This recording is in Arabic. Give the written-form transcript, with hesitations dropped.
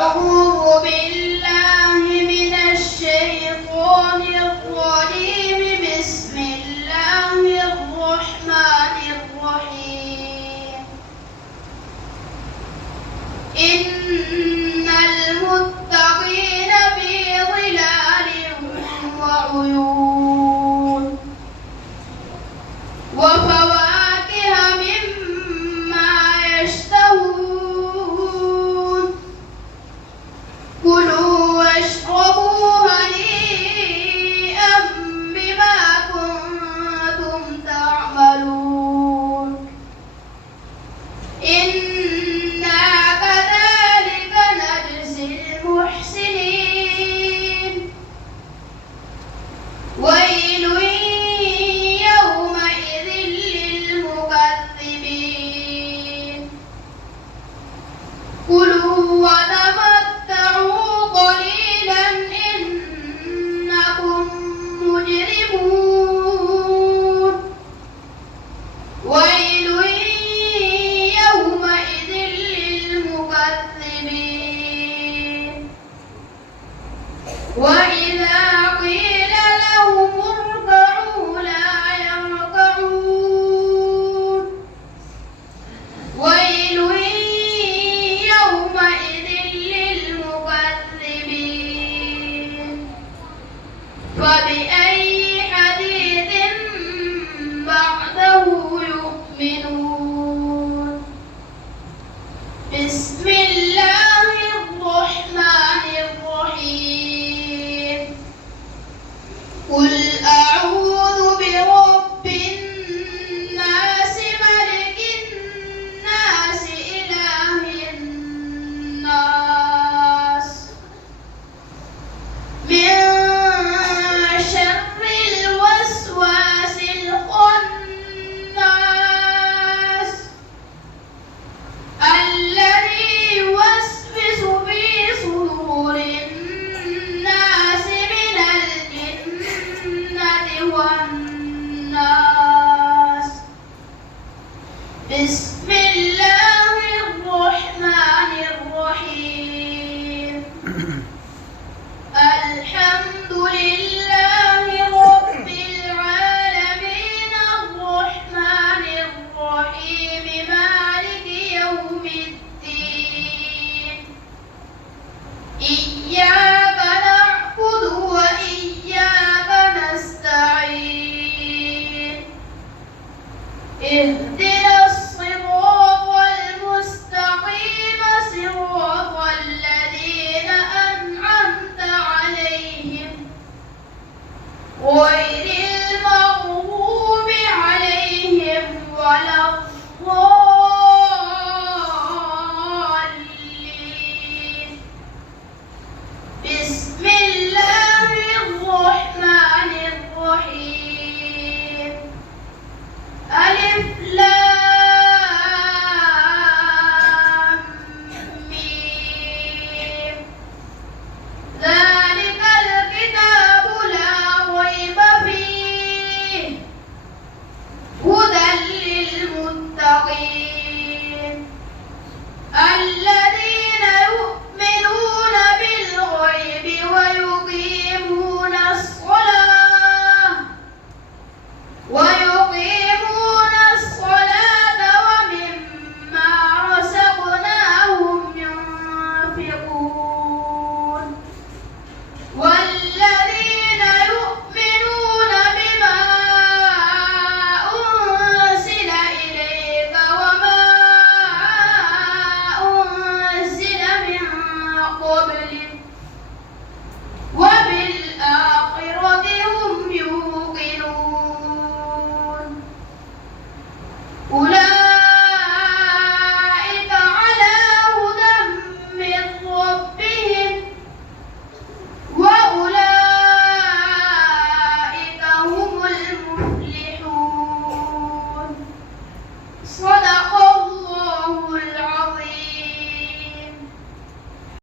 أعوذ بالله من الشيطان الرجيم. بسم الله الرحمن الرحيم. إن المتقين في ظلال وعيون وفواكه مما يشتهون. كلوا واشربوا هنيئا بما كنتم تعملون. إنا كذلك نجزي المحسنين. ويل يومئذ للمكذبين. كلوا وتمتعوا قليلا إنكم مجرمون. ويل يومئذ للمكذبين. وإذا قيل لهم اركعوا لا يركعون. ويل يومئذ للمكذبين. فبأي حديث بعده يؤمنون. بسم الله الرحمن الرحيم. قل أعوذ برب الناس ملك الناس إله الناس من شر الوسواس الخناس الذي يوسوس في صدور الناس من الجنة والناس. بسم الله الرحمن الرحيم. الحمد لله رب العالمين الرحمن الرحيم مالك يوم الدين. إياك نعبد وإياك نستعين. اهدنا الصراط المستقيم صراط الذين أنعمت عليهم غير المغضوب عليهم ولا الضالين. بسم الله الرحمن الرحيم.